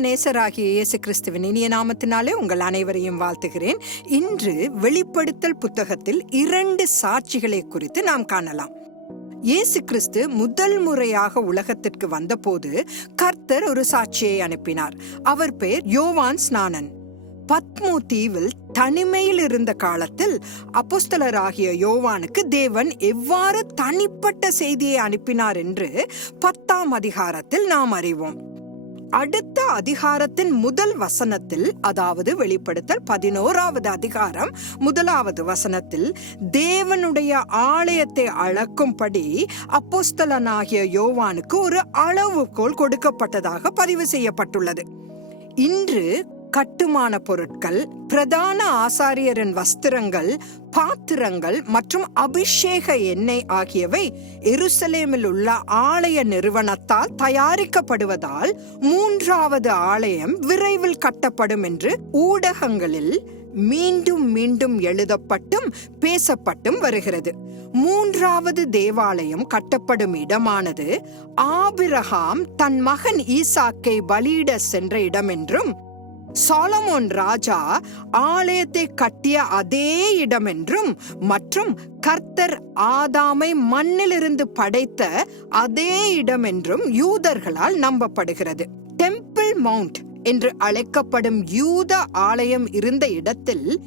நேசராகிய இயேசு கிறிஸ்துவின் இனிய நாமத்தினாலே உங்கள் அனைவரையும் வாழ்த்துகிறேன். இன்று வெளிப்படுத்தல் புத்தகத்தில் இரண்டு சாட்சிகளை குறித்து நாம் காணலாம். இயேசு கிறிஸ்து முதல் முறையாக உலகத்திற்கு வந்தபோது கர்த்தர் ஒரு சாட்சியை அனுப்பினார். அவர் பெயர் யோவான் ஸ்நானன். பத்மோ தீவில் தனிமையில் இருந்த காலத்தில் அப்போஸ்தலராகிய யோவானுக்கு தேவன் எவ்வாறு தனிப்பட்ட செய்தியை அனுப்பினார் என்று பத்தாம் அதிகாரத்தில் நாம் அறிவோம். அடுத்த அதிகாரத்தின் முதல் வசனத்தில் அதாவது வெளிப்படுத்தல் பதினோராவது அதிகாரம் முதலாவது வசனத்தில் தேவனுடைய ஆலயத்தை அளக்கும்படி அப்போஸ்தலனாகிய யோவானுக்கு ஒரு அளவுகோல் கொடுக்கப்பட்டதாக பதிவு செய்யப்பட்டுள்ளது. இன்று கட்டுமான பொருட்கள் பிரதான ஆசாரியரின் வஸ்திரங்கள் பாத்திரங்கள் மற்றும் அபிஷேக எண்ணெய் ஆகியவை எருசலேமில் உள்ள ஆலய நிறுவனத்தால் தயாரிக்கப்படுவதால் மூன்றாவது ஆலயம் விரைவில் கட்டப்படும் என்று ஊடகங்களில் மீண்டும் மீண்டும் எழுதப்பட்டும் பேசப்பட்டும் வருகிறது. மூன்றாவது தேவாலயம் கட்டப்படும் இடமானது ஆபிரகாம் தன் மகன் ஈசாக்கை பலியிட சென்ற இடம் என்றும் சாலமோன் ராஜா ஆலயத்தை கட்டிய அதே இடம் என்றும் மற்றும் கர்த்தர் ஆதாமை மண்ணிலிருந்து படைத்த அதே இடம் என்றும் யூதர்களால் நம்பப்படுகிறது. டெம்பிள் மவுண்ட் என்று அழைக்கப்படும் யூத ஆலயம் இருந்த இடத்தில்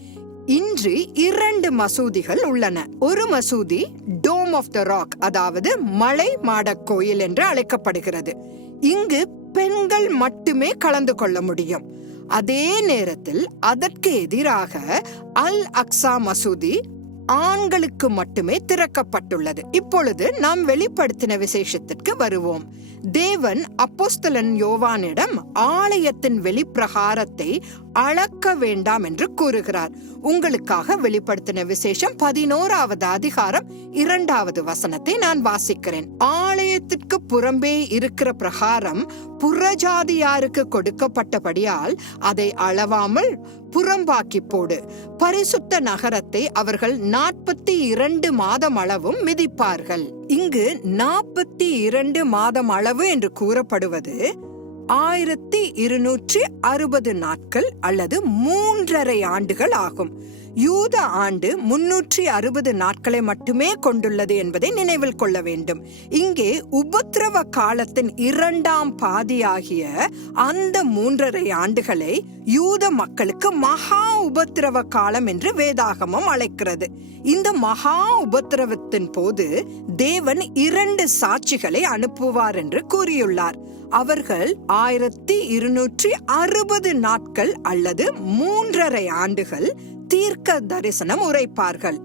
இன்று இரண்டு மசூதிகள் உள்ளன. ஒரு மசூதி டோம் ஆஃப் த ராக் அதாவது மலை மாடக் கோயில் என்று அழைக்கப்படுகிறது. இங்கு பெண்கள் மட்டுமே கலந்து கொள்ள முடியும். அதே நேரத்தில் அதற்கு எதிராக அல் அக்ஸா மசூதி ஆண்களுக்கு மட்டுமே திறக்கப்பட்டுள்ளது. இப்பொழுது நாம் வெளிப்படுத்தின விசேஷத்திற்கு வருவோம். தேவன் அப்போஸ்தலன் யோவானிடம் ஆலயத்தின் வெளிப்பிரகாரத்தை அளக்க வேண்டாம் என்று கூறுகிறார். உங்களுக்காக வெளிப்படுத்தின விசேஷம் பதினோராவது அதிகாரம் இரண்டாவது வசனத்தை நான் வாசிக்கிறேன். ஆலயத்திற்கு புறம்பே இருக்கிற பிரகாரம் புறஜாதியாருக்கு கொடுக்கப்பட்டபடியால் அதை அளவாமல் புறம்பாக்கி போடு. பரிசுத்த நகரத்தை அவர்கள் நாற்பத்தி இரண்டு மாதம் அளவும் மிதிப்பார்கள். இங்கு நாற்பத்தி இரண்டு மாதம் அளவு என்று கூறப்படுவது ஆயிரத்தி இருநூற்றி அறுபது நாட்கள் அல்லது மூன்றரை ஆண்டுகள் ஆகும். யூத ஆண்டு முன்னூற்றி அறுபது நாட்களை மட்டுமே கொண்டுள்ளது என்பதை நினைவில் கொள்ள வேண்டும். இங்கே உபத்திரவ காலத்தின் இரண்டாம் பாதியாகிய அந்த மூன்றரை ஆண்டுகளை யூத மக்களுக்கு மகா உபத்திரவ காலம் என்று வேதாகமம் அழைக்கிறது. இந்த மகா உபத்திரவத்தின் போது தேவன் இரண்டு சாட்சிகளை அனுப்புவார் என்று கூறியுள்ளார். அவர்கள் ஆயிரத்தி இருநூற்றி அறுபது நாட்கள் அல்லது மூன்றரை ஆண்டுகள் தீர்க்க தரிசனம் உரைப்பார்கள்.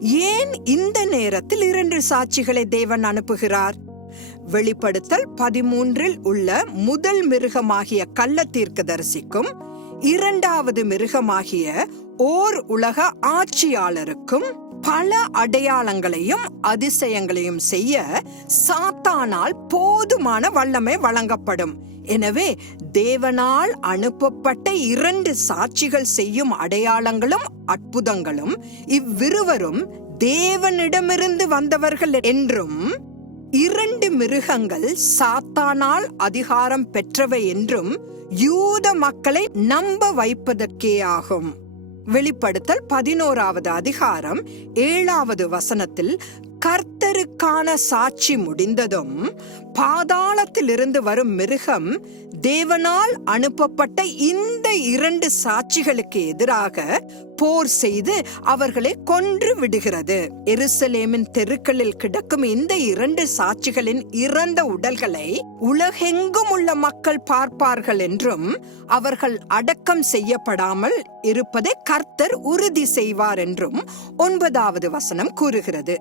ஏன் இந்த நேரத்தில் இரண்டு சாட்சிகளை தேவன் அனுப்புகிறார்? வெளிப்படுத்தல் பதிமூன்றில் உள்ள முதல் மிருகமாகிய கள்ள தீர்க்கதரிசிக்கும் இரண்டாவது மிருகமாகிய ஓர் உலக ஆட்சியாளருக்கும் பல அடையாளங்களையும் அதிசயங்களையும் செய்ய சாத்தானால் போதுமான வல்லமை வழங்கப்படும். எனவே தேவனால் அனுப்பப்பட்ட இரண்டு சாட்சிகள் செய்யும் அடையாளங்களும் அற்புதங்களும் இவ்விருவரும் தேவனிடமிருந்து வந்தவர்கள் என்றும் இரண்டு மிருகங்கள் சாத்தானால் அதிகாரம் பெற்றவை என்றும் யூத மக்களை நம்ப வைப்பதற்கே ஆகும் வெளிப்படுத்தல் பதினோராவது அதிகாரம் ஏழாவது வசனத்தில் கர்த்தருக்கான சாட்சி முடிந்ததும் பாதாளத்திலிருந்து வரும் மிருகம் தேவனால் அனுப்பப்பட்ட இந்த இரண்டு சாட்சிகளுக்கு எதிராக போர் செய்து அவர்களை கொன்று விடுகிறது. எருசலேமின் தெருக்களில் கிடக்கும் இந்த இரண்டு சாட்சிகளின் இறந்த உடல்களை உலகெங்கும் உள்ள மக்கள் பார்ப்பார்கள் என்றும் அவர்கள் அடக்கம் செய்யப்படாமல் இருப்பதை கர்த்தர் உறுதி செய்வார் என்றும் ஒன்பதாவது வசனம் கூறுகிறது.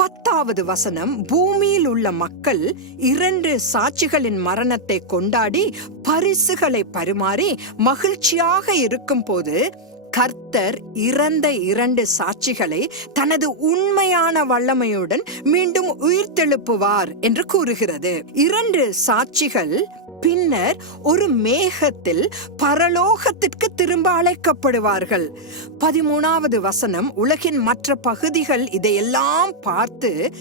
பத்தாவது வசனம் பூமியில் உள்ள மக்கள் இரண்டு சாட்சிகளின் மரணத்தை கொண்டாடி பரிசுகளை பரிமாறி மகிழ்ச்சியாக இருக்கும் போது கர்த்தர் இறந்த இரண்டு சாட்சிகளை தனது உண்மையான வல்லமையுடன் மீண்டும் உயிர்த்தெழுப்புவார் என்று கூறுகிறது. இரண்டு சாட்சிகள் பின்னர் ஒரு மேகத்தில் பரலோகத்திற்கு திரும்ப அழைக்கப்படுவார்கள். பதிமூணாவது வசனம் உலகின் மற்ற பகுதிகள் இதையெல்லாம் பார்த்து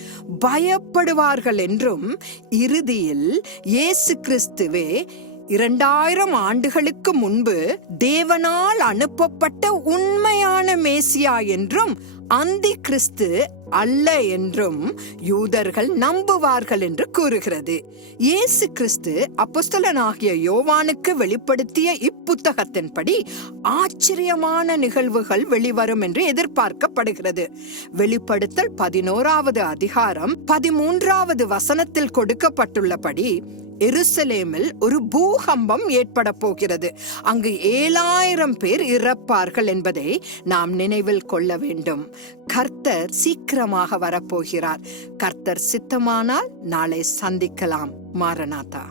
பயப்படுவார்கள் என்றும் இறுதியில் இயேசு கிறிஸ்துவே இரண்டாயிரம் ஆண்டுகளுக்கு முன்பு தேவனால் அனுப்பப்பட்ட உண்மையான மேசியா என்றும் அந்தி கிறிஸ்து அல்ல என்றும் யூதர்கள் நம்புவார்கள் என்று கூறுகிறது. இயேசு கிறிஸ்து அப்போஸ்தலனாகிய யோவானுக்கு வெளிப்படுத்திய இப்புத்தகத்தின்படி ஆச்சரியமான நிகழ்வுகள் வெளிவரும் என்று எதிர்பார்க்கப்படுகிறது. வெளிப்படுத்தல் பதினோராவது அதிகாரம் பதிமூன்றாவது வசனத்தில் கொடுக்கப்பட்டுள்ளபடி எருசலேமில் ஒரு பூகம்பம் ஏற்பட போகிறது அங்கு ஏழாயிரம் பேர் இறப்பார்கள் என்பதை நாம் நினைவில் கொள்ள வேண்டும். கர்த்தர் சீக்கிரமாக வரப்போகிறார். கர்த்தர் சித்தமானால் நாளை சந்திக்கலாம். மாரநாதா.